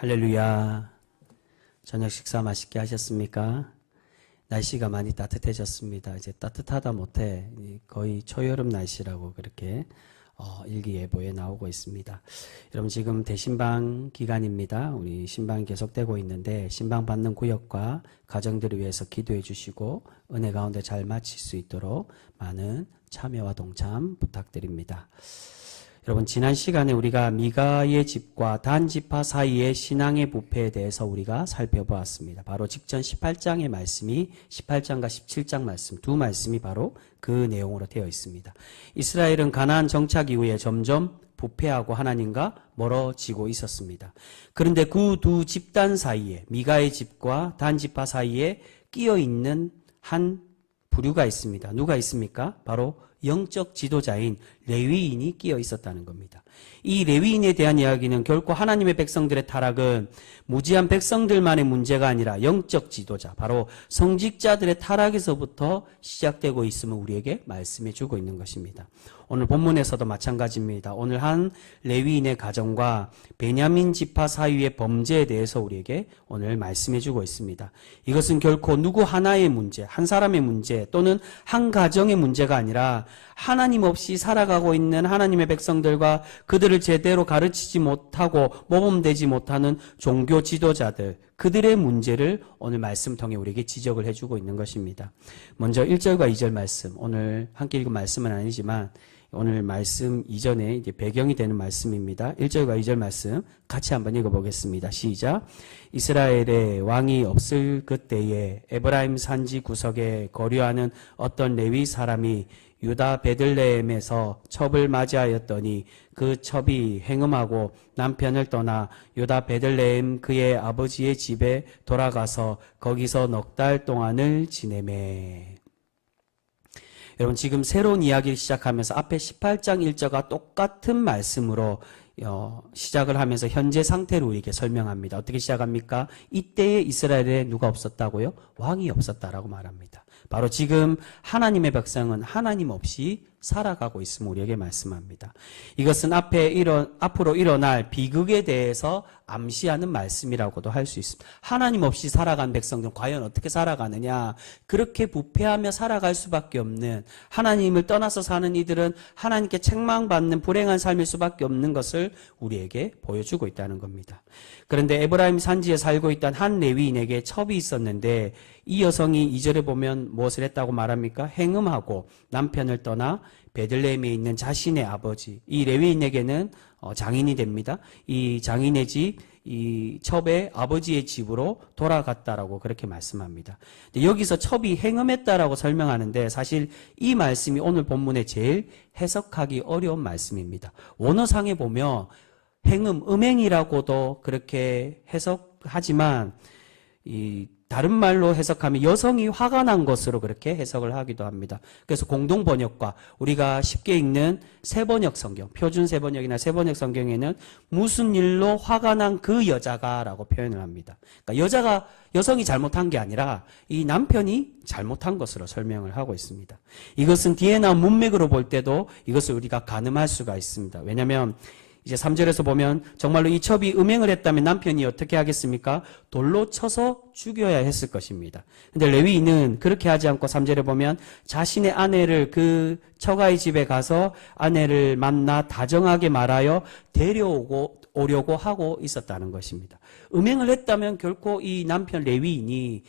할렐루야. 저녁 식사 맛있게 하셨습니까? 날씨가 많이 따뜻해졌습니다. 이제 따뜻하다 못해 거의 초여름 날씨라고 그렇게 일기예보에 나오고 있습니다. 여러분 지금 대신방 기간입니다. 우리 신방이 계속되고 있는데 신방 받는 구역과 가정들을 위해서 기도해 주시고 은혜 가운데 잘 마칠 수 있도록 많은 참여와 동참 부탁드립니다. 여러분 지난 시간에 우리가 미가의 집과 단지파 사이의 신앙의 부패에 대해서 우리가 살펴보았습니다. 바로 직전 18장의 말씀이 18장과 17장 말씀 두 말씀이 바로 그 내용으로 되어 있습니다. 이스라엘은 가나안 정착 이후에 점점 부패하고 하나님과 멀어지고 있었습니다. 그런데 그 두 집단 사이에 미가의 집과 단지파 사이에 끼어 있는 한 부류가 있습니다. 누가 있습니까? 바로 영적 지도자인 레위인이 끼어 있었다는 겁니다. 이 레위인에 대한 이야기는 결코 하나님의 백성들의 타락은 무지한 백성들만의 문제가 아니라 영적 지도자, 바로 성직자들의 타락에서부터 시작되고 있음을 우리에게 말씀해 주고 있는 것입니다. 오늘 본문에서도 마찬가지입니다. 오늘 한 레위인의 가정과 베냐민 지파 사이의 범죄에 대해서 우리에게 오늘 말씀해 주고 있습니다. 이것은 결코 누구 하나의 문제, 한 사람의 문제 또는 한 가정의 문제가 아니라 하나님 없이 살아가고 있는 하나님의 백성들과 그들을 제대로 가르치지 못하고 모범되지 못하는 종교 지도자들, 그들의 문제를 오늘 말씀 통해 우리에게 지적을 해주고 있는 것입니다. 먼저 1절과 2절 말씀, 오늘 함께 읽은 말씀은 아니지만 오늘 말씀 이전에 이제 배경이 되는 말씀입니다. 1절과 2절 말씀 같이 한번 읽어보겠습니다. 시작. 이스라엘에 왕이 없을 그때에 에브라임 산지 구석에 거류하는 어떤 레위 사람이 유다 베들레헴에서 첩을 맞이하였더니 그 첩이 행음하고 남편을 떠나 유다 베들레헴 그의 아버지의 집에 돌아가서 거기서 넉 달 동안을 지내매. 여러분 지금 새로운 이야기를 시작하면서 앞에 18장 1절과 똑같은 말씀으로 시작을 하면서 현재 상태를 우리에게 설명합니다. 어떻게 시작합니까? 이때에 이스라엘에 누가 없었다고요? 왕이 없었다라고 말합니다. 바로 지금 하나님의 백성은 하나님 없이 살아가고 있음을 우리에게 말씀합니다. 이것은 앞으로 일어날 비극에 대해서 암시하는 말씀이라고도 할 수 있습니다. 하나님 없이 살아간 백성들은 과연 어떻게 살아가느냐? 그렇게 부패하며 살아갈 수밖에 없는, 하나님을 떠나서 사는 이들은 하나님께 책망받는 불행한 삶일 수밖에 없는 것을 우리에게 보여주고 있다는 겁니다. 그런데 에브라임 산지에 살고 있던 한 레위인에게 첩이 있었는데 이 여성이 2절에 보면 무엇을 했다고 말합니까? 행음하고 남편을 떠나 베들레헴에 있는 자신의 아버지, 이 레위인에게는 장인이 됩니다. 이 장인의 집, 이 첩의 아버지의 집으로 돌아갔다라고 그렇게 말씀합니다. 여기서 첩이 행음했다라고 설명하는데 사실 이 말씀이 오늘 본문에 제일 해석하기 어려운 말씀입니다. 원어상에 보면 행음, 음행이라고도 그렇게 해석하지만 다른 말로 해석하면 여성이 화가 난 것으로 그렇게 해석을 하기도 합니다. 그래서 공동 번역과 우리가 쉽게 읽는 세번역 성경, 표준 세번역이나 세번역 성경에는 무슨 일로 화가 난 그 여자가 라고 표현을 합니다. 그러니까 여성이 잘못한 게 아니라 이 남편이 잘못한 것으로 설명을 하고 있습니다. 이것은 뒤에 나온 문맥으로 볼 때도 이것을 우리가 가늠할 수가 있습니다. 왜냐하면 이제 3절에서 보면 정말로 이 첩이 음행을 했다면 남편이 어떻게 하겠습니까? 돌로 쳐서 죽여야 했을 것입니다. 근데 레위인은 그렇게 하지 않고 3절에 보면 자신의 아내를 그 처가의 집에 가서 아내를 만나 다정하게 말하여 데려오려고 하고 있었다는 것입니다. 음행을 했다면 결코 이 남편 레위인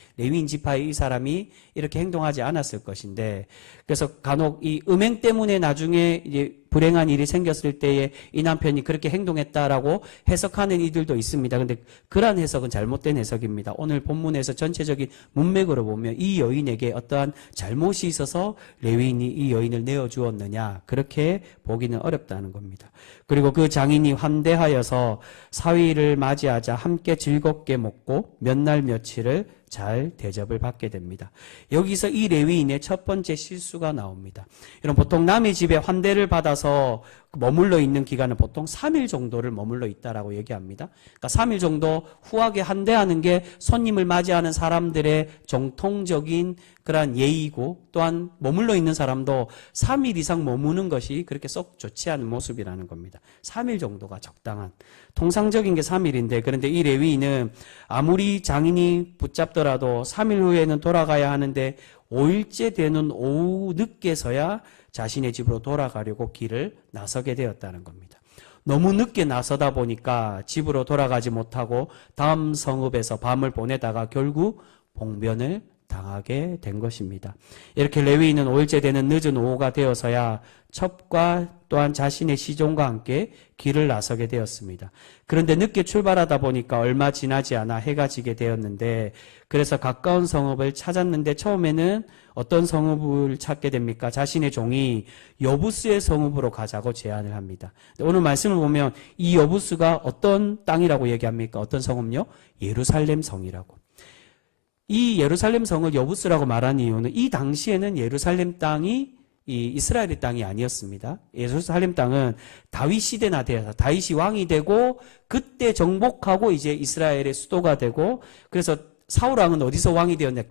지파의 이 사람이 이렇게 행동하지 않았을 것인데, 그래서 간혹 이 음행 때문에 나중에 이제 불행한 일이 생겼을 때에 이 남편이 그렇게 행동했다라고 해석하는 이들도 있습니다. 그런데 그러한 해석은 잘못된 해석입니다. 오늘 본문에서 전체적인 문맥으로 보면 이 여인에게 어떠한 잘못이 있어서 레위인이 이 여인을 내어주었느냐, 그렇게 보기는 어렵다는 겁니다. 그리고 그 장인이 환대하여서 사위를 맞이하자 함께 즐겁게 먹고 몇 날 며칠을 잘 대접을 받게 됩니다. 여기서 이 레위인의 첫 번째 실수가 나옵니다. 여러분 보통 남의 집에 환대를 받아서 머물러 있는 기간은 보통 3일 정도를 머물러 있다라고 얘기합니다. 그러니까 3일 정도 후하게 한대하는 게 손님을 맞이하는 사람들의 정통적인 그러한 예의고, 또한 머물러 있는 사람도 3일 이상 머무는 것이 그렇게 썩 좋지 않은 모습이라는 겁니다. 3일 정도가 적당한, 통상적인 게 3일인데, 그런데 이 레위인은 아무리 장인이 붙잡더라도 3일 후에는 돌아가야 하는데 5일째 되는 오후 늦게서야 자신의 집으로 돌아가려고 길을 나서게 되었다는 겁니다. 너무 늦게 나서다 보니까 집으로 돌아가지 못하고 다음 성읍에서 밤을 보내다가 결국 봉변을 당하게 된 것입니다. 이렇게 레위인은 5일째 되는 늦은 오후가 되어서야 첩과 또한 자신의 시종과 함께 길을 나서게 되었습니다. 그런데 늦게 출발하다 보니까 얼마 지나지 않아 해가 지게 되었는데, 그래서 가까운 성읍을 찾았는데 처음에는 어떤 성읍을 찾게 됩니까? 자신의 종이 여부스의 성읍으로 가자고 제안을 합니다. 오늘 말씀을 보면 이 여부스가 어떤 땅이라고 얘기합니까? 어떤 성읍요? 예루살렘 성이라고. 이 예루살렘 성을 여부스라고 말한 이유는 이 당시에는 예루살렘 땅이 이 이스라엘의 땅이 아니었습니다. 예루살렘 땅은 다윗 시대나 돼서 다윗이 왕이 되고 그때 정복하고 이제 이스라엘의 수도가 되고, 그래서 사울 왕은 어디서 왕이 되었냐?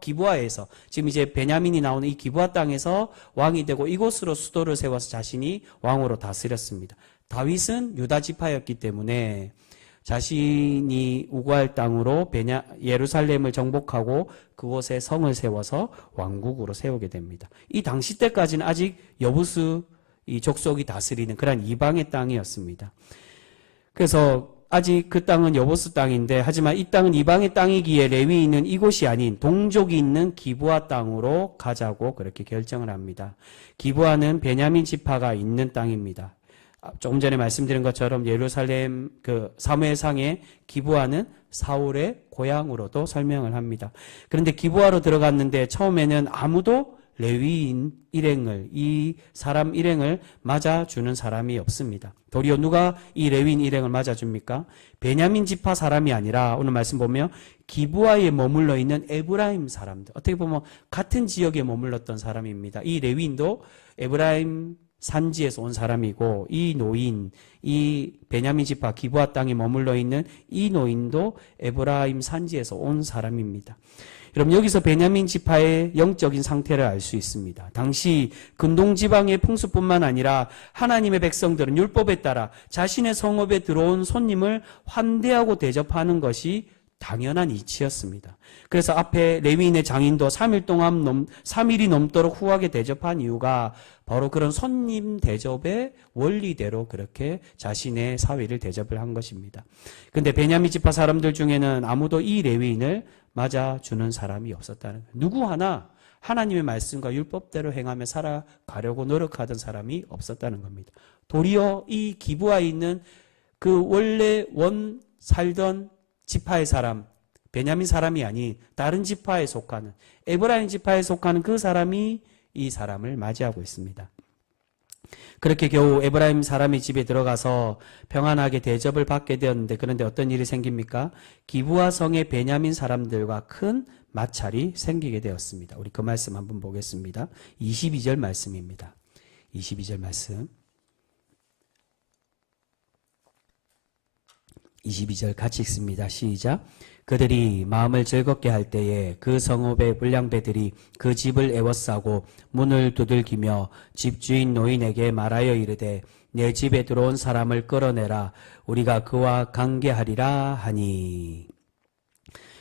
기브아에서, 지금 이제 베냐민이 나오는 이 기브아 땅에서 왕이 되고 이곳으로 수도를 세워서 자신이 왕으로 다스렸습니다. 다윗은 유다 지파였기 때문에 자신이 우거할 땅으로 예루살렘을 정복하고 그곳에 성을 세워서 왕국으로 세우게 됩니다. 이 당시 때까지는 아직 여부스 이 족속이 다스리는 그런 이방의 땅이었습니다. 그래서 아직 그 땅은 여부스 땅인데, 하지만 이 땅은 이방의 땅이기에 레위인은 이곳이 아닌 동족이 있는 기브아 땅으로 가자고 그렇게 결정을 합니다. 기브아는 베냐민 지파가 있는 땅입니다. 조금 전에 말씀드린 것처럼 예루살렘 그 사무엘상의 기브아는 사울의 고향으로도 설명을 합니다. 그런데 기브아로 들어갔는데 처음에는 아무도 레위인 일행을, 이 사람 일행을 맞아주는 사람이 없습니다. 도리어 누가 이 레위인 일행을 맞아줍니까? 베냐민 지파 사람이 아니라 오늘 말씀 보면 기브아에 머물러 있는 에브라임 사람들, 어떻게 보면 같은 지역에 머물렀던 사람입니다. 이 레위인도 에브라임 산지에서 온 사람이고, 이 노인, 이 베냐민 지파 기브아 땅에 머물러 있는 이 노인도 에브라임 산지에서 온 사람입니다. 여러분, 여기서 베냐민 지파의 영적인 상태를 알 수 있습니다. 당시 근동 지방의 풍습뿐만 아니라 하나님의 백성들은 율법에 따라 자신의 성읍에 들어온 손님을 환대하고 대접하는 것이 당연한 이치였습니다. 그래서 앞에 레위인의 장인도 3일이 넘도록 후하게 대접한 이유가 바로 그런 손님 대접의 원리대로 그렇게 자신의 사위를 대접을 한 것입니다. 그런데 베냐민 지파 사람들 중에는 아무도 이 레위인을 맞아주는 사람이 없었다는 거예요. 누구 하나 하나님의 말씀과 율법대로 행하며 살아가려고 노력하던 사람이 없었다는 겁니다. 도리어 이 기브아에 있는 그 원래 살던 지파의 사람, 베냐민 사람이 아닌 다른 지파에 속하는, 에브라임 지파에 속하는 그 사람이 이 사람을 맞이하고 있습니다. 그렇게 겨우 에브라임 사람의 집에 들어가서 평안하게 대접을 받게 되었는데, 그런데 어떤 일이 생깁니까? 기브아 성의 베냐민 사람들과 큰 마찰이 생기게 되었습니다. 우리 그 말씀 한번 보겠습니다. 22절 말씀입니다. 22절 말씀. 22절 같이 읽습니다. 시작. 그들이 마음을 즐겁게 할 때에 그 성읍의 불량배들이 그 집을 에워싸고 문을 두들기며 집주인 노인에게 말하여 이르되 내 집에 들어온 사람을 끌어내라. 우리가 그와 관계하리라 하니.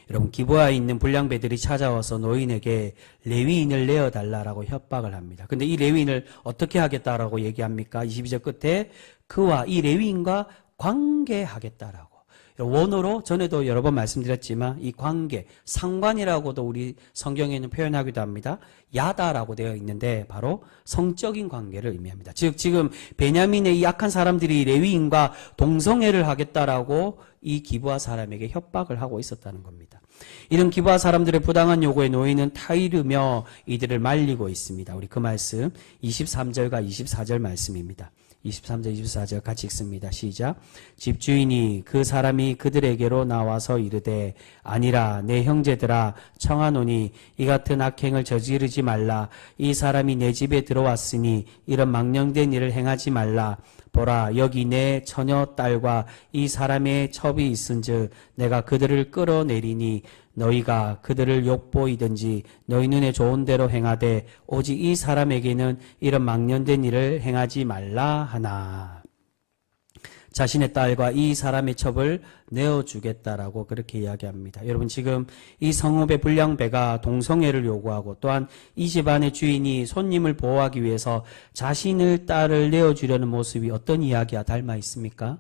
여러분, 기브아에 있는 불량배들이 찾아와서 노인에게 레위인을 내어달라라고 협박을 합니다. 근데 이 레위인을 어떻게 하겠다라고 얘기합니까? 22절 끝에 그와 이 레위인과 관계하겠다라고. 원어로 전에도 여러 번 말씀드렸지만 이 관계, 상관이라고도 우리 성경에는 표현하기도 합니다. 야다라고 되어 있는데 바로 성적인 관계를 의미합니다. 즉 지금 베냐민의 이 악한 사람들이 레위인과 동성애를 하겠다라고 이 기브아 사람에게 협박을 하고 있었다는 겁니다. 이런 기브아 사람들의 부당한 요구에 노인은 타이르며 이들을 말리고 있습니다. 우리 그 말씀 23절과 24절 말씀입니다. 23절 24절 같이 읽습니다. 시작. 집주인이 그 사람이 그들에게로 나와서 이르되 아니라 내 형제들아 청하노니 이 같은 악행을 저지르지 말라. 이 사람이 내 집에 들어왔으니 이런 망령된 일을 행하지 말라. 보라 여기 내 처녀 딸과 이 사람의 첩이 있은즉 내가 그들을 끌어내리니 너희가 그들을 욕보이든지 너희 눈에 좋은 대로 행하되 오직 이 사람에게는 이런 망령된 일을 행하지 말라 하나. 자신의 딸과 이 사람의 첩을 내어주겠다라고 그렇게 이야기합니다. 여러분 지금 이 성읍의 불량배가 동성애를 요구하고 또한 이 집안의 주인이 손님을 보호하기 위해서 자신의 딸을 내어주려는 모습이 어떤 이야기와 닮아 있습니까?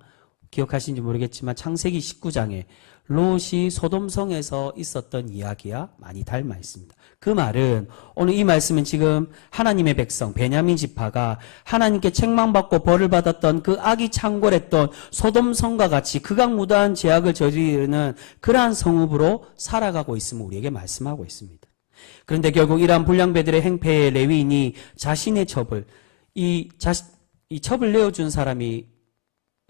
기억하시는지 모르겠지만 창세기 19장에 롯이 소돔성에서 있었던 이야기와 많이 닮아 있습니다. 그 말은 오늘 이 말씀은 지금 하나님의 백성 베냐민 지파가 하나님께 책망받고 벌을 받았던 그 악이 창궐했던 소돔성과 같이 극악무도한 죄악을 저지르는 그러한 성읍으로 살아가고 있음을 우리에게 말씀하고 있습니다. 그런데 결국 이러한 불량배들의 행패에 레위인이 자신의 첩을 이 첩을 내어준 사람이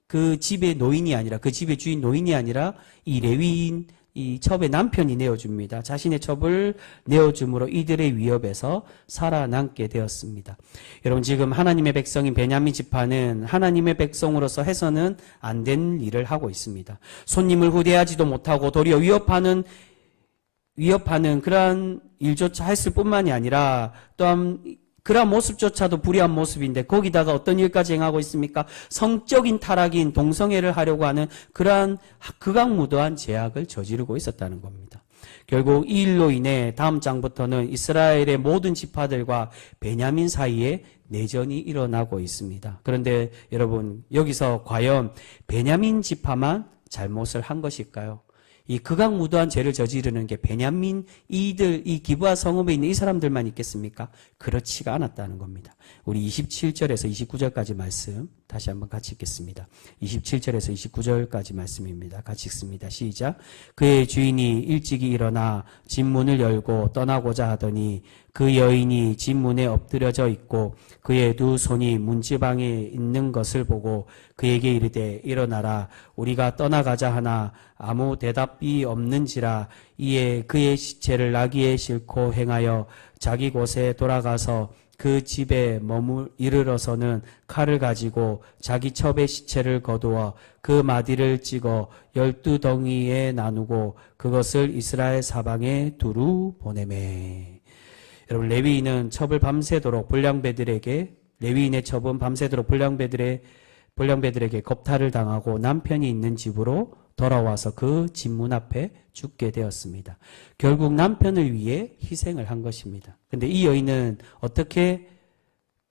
그 집의 노인이 아니라 그 집의 주인 노인이 아니라 이 레위인 이 첩의 남편이 내어줍니다. 자신의 첩을 내어줌으로 이들의 위협에서 살아남게 되었습니다. 여러분 지금 하나님의 백성인 베냐민 지파는 하나님의 백성으로서 해서는 안 된 일을 하고 있습니다. 손님을 후대하지도 못하고 도리어 위협하는 그러한 일조차 했을 뿐만이 아니라 또한 그러한 모습조차도 불의한 모습인데 거기다가 어떤 일까지 행하고 있습니까? 성적인 타락인 동성애를 하려고 하는 그러한 극악무도한 죄악을 저지르고 있었다는 겁니다. 결국 이 일로 인해 다음 장부터는 이스라엘의 모든 지파들과 베냐민 사이에 내전이 일어나고 있습니다. 그런데 여러분 여기서 과연 베냐민 지파만 잘못을 한 것일까요? 이 극악무도한 죄를 저지르는 게 베냐민 이 기브아 성읍에 있는 이 사람들만 있겠습니까? 그렇지가 않았다는 겁니다. 우리 27절에서 29절까지 말씀 다시 한번 같이 읽겠습니다. 27절에서 29절까지 말씀입니다. 같이 읽습니다. 시작. 그의 주인이 일찍이 일어나 집 문을 열고 떠나고자 하더니 그 여인이 집 문에 엎드려져 있고 그의 두 손이 문지방에 있는 것을 보고 그에게 이르되 일어나라 우리가 떠나가자 하나 아무 대답이 없는지라 이에 그의 시체를 나귀에 싣고 행하여 자기 곳에 돌아가서 그 집에 이르러서는 칼을 가지고 자기 첩의 시체를 거두어 그 마디를 찍어 12덩이에 나누고 그것을 이스라엘 사방에 두루 보내매. 여러분 레위인은 첩을 밤새도록 레위인의 첩은 밤새도록 불량배들에게 겁탈을 당하고 남편이 있는 집으로 돌아와서 그 집 문 앞에 죽게 되었습니다. 결국 남편을 위해 희생을 한 것입니다. 근데 이 여인은 어떻게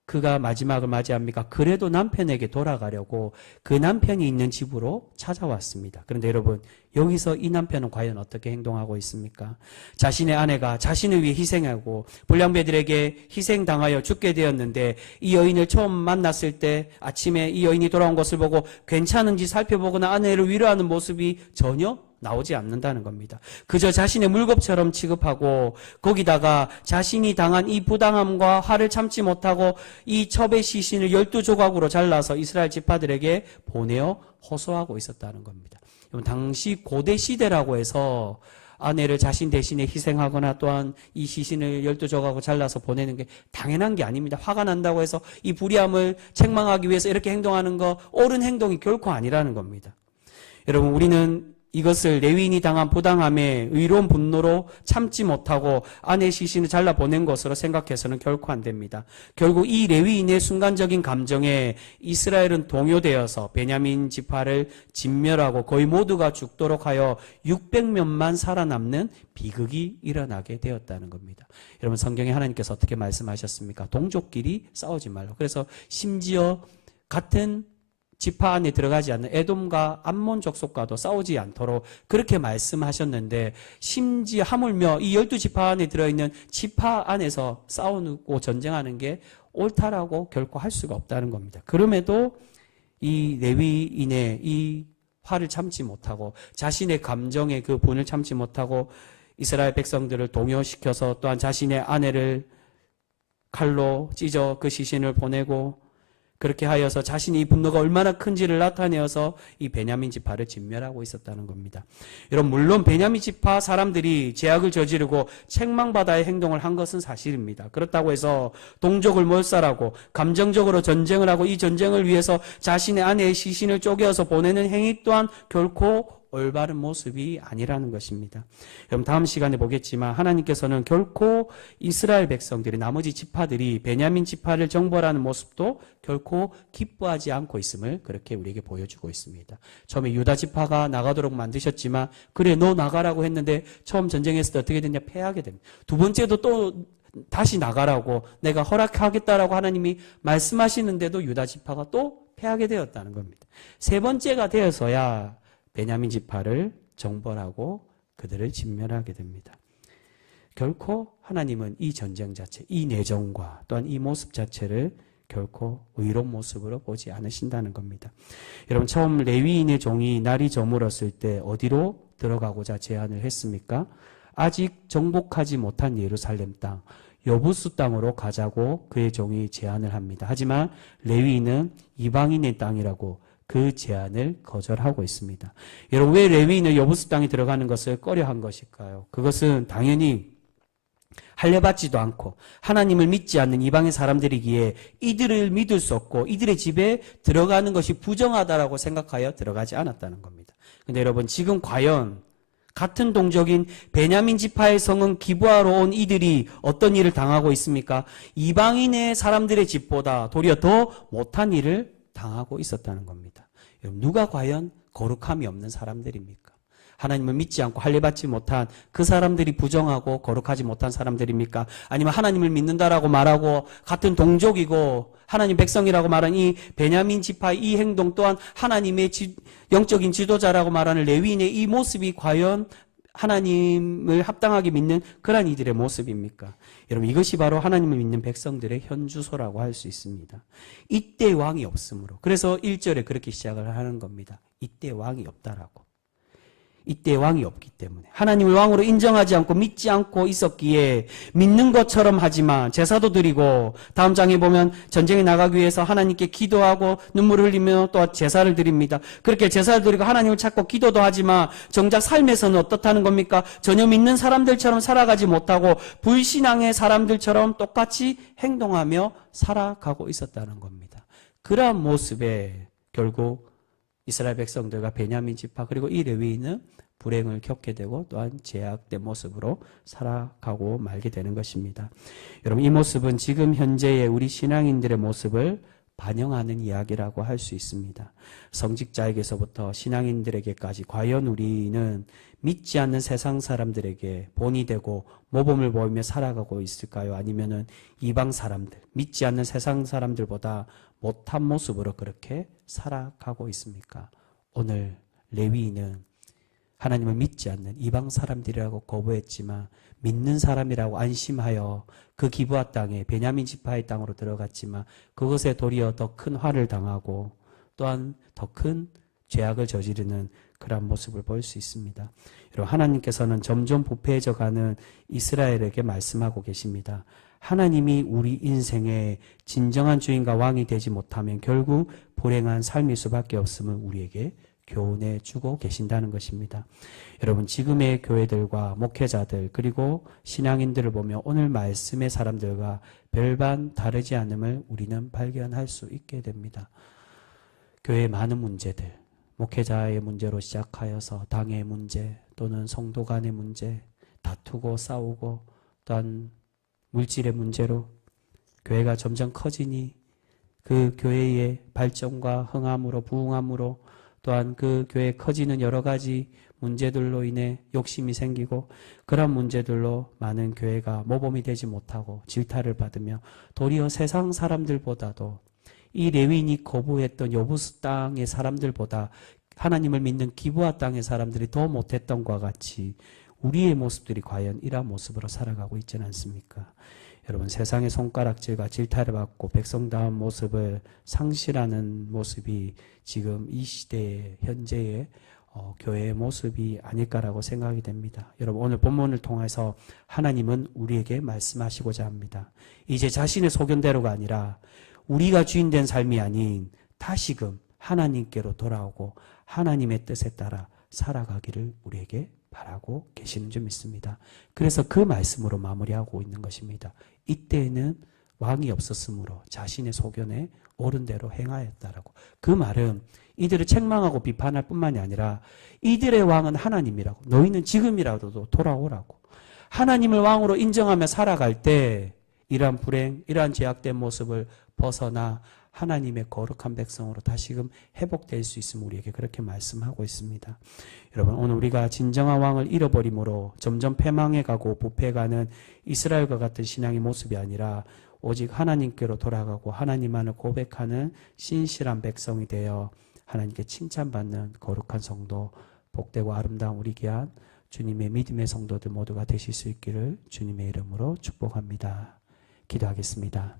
그가 마지막을 맞이합니까? 그래도 남편에게 돌아가려고 그 남편이 있는 집으로 찾아왔습니다. 그런데 여러분 여기서 이 남편은 과연 어떻게 행동하고 있습니까? 자신의 아내가 자신을 위해 희생하고 불량배들에게 희생당하여 죽게 되었는데 이 여인을 처음 만났을 때 아침에 이 여인이 돌아온 것을 보고 괜찮은지 살펴보거나 아내를 위로하는 모습이 전혀 나오지 않는다는 겁니다. 그저 자신의 물겁처럼 취급하고 거기다가 자신이 당한 이 부당함과 화를 참지 못하고 이 첩의 시신을 12조각으로 잘라서 이스라엘 지파들에게 보내어 호소하고 있었다는 겁니다. 당시 고대 시대라고 해서 아내를 자신 대신에 희생하거나 또한 이 시신을 12조각으로 잘라서 보내는 게 당연한 게 아닙니다. 화가 난다고 해서 이 불의함을 책망하기 위해서 이렇게 행동하는 거 옳은 행동이 결코 아니라는 겁니다. 여러분 우리는 이것을 레위인이 당한 부당함에 의로운 분노로 참지 못하고 아내 시신을 잘라 보낸 것으로 생각해서는 결코 안 됩니다. 결국 이 레위인의 순간적인 감정에 이스라엘은 동요되어서 베냐민 지파를 진멸하고 거의 모두가 죽도록 하여 600명만 살아남는 비극이 일어나게 되었다는 겁니다. 여러분 성경에 하나님께서 어떻게 말씀하셨습니까? 동족끼리 싸우지 말라. 그래서 심지어 같은 지파 안에 들어가지 않는 에돔과 암몬 족속과도 싸우지 않도록 그렇게 말씀하셨는데 심지어 하물며 이 12지파 안에 들어있는 지파 안에서 싸우고 전쟁하는 게 옳다라고 결코 할 수가 없다는 겁니다. 그럼에도 이 레위인의 이 화를 참지 못하고 자신의 감정의 그 분을 참지 못하고 이스라엘 백성들을 동요시켜서 또한 자신의 아내를 칼로 찢어 그 시신을 보내고 그렇게 하여서 자신이 이 분노가 얼마나 큰지를 나타내어서 이 베냐민 지파를 진멸하고 있었다는 겁니다. 여러분, 물론 베냐민 지파 사람들이 죄악을 저지르고 책망받아야 행동을 한 것은 사실입니다. 그렇다고 해서 동족을 몰살하고 감정적으로 전쟁을 하고 이 전쟁을 위해서 자신의 아내의 시신을 쪼개어서 보내는 행위 또한 결코 올바른 모습이 아니라는 것입니다. 여러분, 다음 시간에 보겠지만 하나님께서는 결코 이스라엘 백성들이, 나머지 지파들이 베냐민 지파를 정벌하는 모습도 결코 기뻐하지 않고 있음을 그렇게 우리에게 보여주고 있습니다. 처음에 유다 지파가 나가도록 만드셨지만 그래 너 나가라고 했는데 처음 전쟁했을 때 어떻게 됐냐? 패하게 됩니다. 두 번째도 또 다시 나가라고 내가 허락하겠다라고 하나님이 말씀하시는데도 유다 지파가 또 패하게 되었다는 겁니다. 세 번째가 되어서야 베냐민 지파를 정벌하고 그들을 진멸하게 됩니다. 결코 하나님은 이 전쟁 자체, 이 내정과 또한 이 모습 자체를 결코 의로운 모습으로 보지 않으신다는 겁니다. 여러분, 처음 레위인의 종이 날이 저물었을 때 어디로 들어가고자 제안을 했습니까? 아직 정복하지 못한 예루살렘 땅, 여부수 땅으로 가자고 그의 종이 제안을 합니다. 하지만 레위인은 이방인의 땅이라고 그 제안을 거절하고 있습니다. 여러분, 왜 레위인은 여부수 땅에 들어가는 것을 꺼려한 것일까요? 그것은 당연히 할례받지도 않고 하나님을 믿지 않는 이방의 사람들이기에 이들을 믿을 수 없고 이들의 집에 들어가는 것이 부정하다라고 생각하여 들어가지 않았다는 겁니다. 근데 여러분, 지금 과연 같은 동족인 베냐민 지파의 성은 기브아로 온 이들이 어떤 일을 당하고 있습니까? 이방인의 사람들의 집보다 도리어 더 못한 일을 당하고 있었다는 겁니다. 누가 과연 거룩함이 없는 사람들입니까? 하나님을 믿지 않고 할례받지 못한 그 사람들이 부정하고 거룩하지 못한 사람들입니까? 아니면 하나님을 믿는다라고 말하고 같은 동족이고 하나님 백성이라고 말한 이 베냐민 지파의 이 행동 또한 하나님의 영적인 지도자라고 말하는 레위인의 이 모습이 과연 하나님을 합당하게 믿는 그러한 이들의 모습입니까? 여러분, 이것이 바로 하나님을 믿는 백성들의 현주소라고 할 수 있습니다. 이때 왕이 없으므로. 그래서 1절에 그렇게 시작을 하는 겁니다. 이때 왕이 없다라고. 이때 왕이 없기 때문에 하나님을 왕으로 인정하지 않고 믿지 않고 있었기에 믿는 것처럼 하지만 제사도 드리고, 다음 장에 보면 전쟁에 나가기 위해서 하나님께 기도하고 눈물을 흘리며 또 제사를 드립니다. 그렇게 제사를 드리고 하나님을 찾고 기도도 하지만 정작 삶에서는 어떻다는 겁니까? 전혀 믿는 사람들처럼 살아가지 못하고 불신앙의 사람들처럼 똑같이 행동하며 살아가고 있었다는 겁니다. 그러한 모습에 결국 이스라엘 백성들과 베냐민 지파 그리고 이 레위인은 불행을 겪게 되고 또한 제약된 모습으로 살아가고 말게 되는 것입니다. 여러분, 이 모습은 지금 현재의 우리 신앙인들의 모습을 반영하는 이야기라고 할 수 있습니다. 성직자에게서부터 신앙인들에게까지 과연 우리는 믿지 않는 세상 사람들에게 본이 되고 모범을 보이며 살아가고 있을까요? 아니면은 이방 사람들, 믿지 않는 세상 사람들보다 못한 모습으로 그렇게 살아가고 있습니까? 오늘 레위인은 하나님을 믿지 않는 이방 사람들이라고 거부했지만 믿는 사람이라고 안심하여 그 기브아 땅에 베냐민 지파의 땅으로 들어갔지만 그것에 도리어 더 큰 화를 당하고 또한 더 큰 죄악을 저지르는 그런 모습을 볼 수 있습니다. 여러분, 하나님께서는 점점 부패해져 가는 이스라엘에게 말씀하고 계십니다. 하나님이 우리 인생의 진정한 주인과 왕이 되지 못하면 결국 불행한 삶일 수밖에 없음을 우리에게 교훈해 주고 계신다는 것입니다. 여러분, 지금의 교회들과 목회자들 그리고 신앙인들을 보며 오늘 말씀의 사람들과 별반 다르지 않음을 우리는 발견할 수 있게 됩니다. 교회의 많은 문제들, 목회자의 문제로 시작하여서 당의 문제 또는 성도 간의 문제, 다투고 싸우고 또한 물질의 문제로 교회가 점점 커지니 그 교회의 발전과 흥함으로 부흥함으로 또한 그 교회에 커지는 여러 가지 문제들로 인해 욕심이 생기고 그런 문제들로 많은 교회가 모범이 되지 못하고 질타를 받으며 도리어 세상 사람들보다도 이 레위인이 거부했던 여부수 땅의 사람들보다 하나님을 믿는 기브아 땅의 사람들이 더 못했던 것과 같이 우리의 모습들이 과연 이러한 모습으로 살아가고 있지는 않습니까? 여러분, 세상의 손가락질과 질타를 받고 백성다운 모습을 상실하는 모습이 지금 이 시대의 현재의 교회의 모습이 아닐까라고 생각이 됩니다. 여러분, 오늘 본문을 통해서 하나님은 우리에게 말씀하시고자 합니다. 이제 자신의 소견대로가 아니라 우리가 주인된 삶이 아닌 다시금 하나님께로 돌아오고 하나님의 뜻에 따라 살아가기를 우리에게 바라고 계시는 줄 믿습니다. 그래서 그 말씀으로 마무리하고 있는 것입니다. 이때에는 왕이 없었으므로 자신의 소견에 옳은 대로 행하였다라고. 그 말은 이들을 책망하고 비판할 뿐만이 아니라 이들의 왕은 하나님이라고, 너희는 지금이라도 돌아오라고. 하나님을 왕으로 인정하며 살아갈 때 이러한 불행, 이러한 제약된 모습을 벗어나 하나님의 거룩한 백성으로 다시금 회복될 수 있음을 우리에게 그렇게 말씀하고 있습니다. 여러분, 오늘 우리가 진정한 왕을 잃어버림으로 점점 패망해가고 부패해가는 이스라엘과 같은 신앙의 모습이 아니라 오직 하나님께로 돌아가고 하나님만을 고백하는 신실한 백성이 되어 하나님께 칭찬받는 거룩한 성도, 복되고 아름다운 우리 귀한 주님의 믿음의 성도들 모두가 되실 수 있기를 주님의 이름으로 축복합니다. 기도하겠습니다.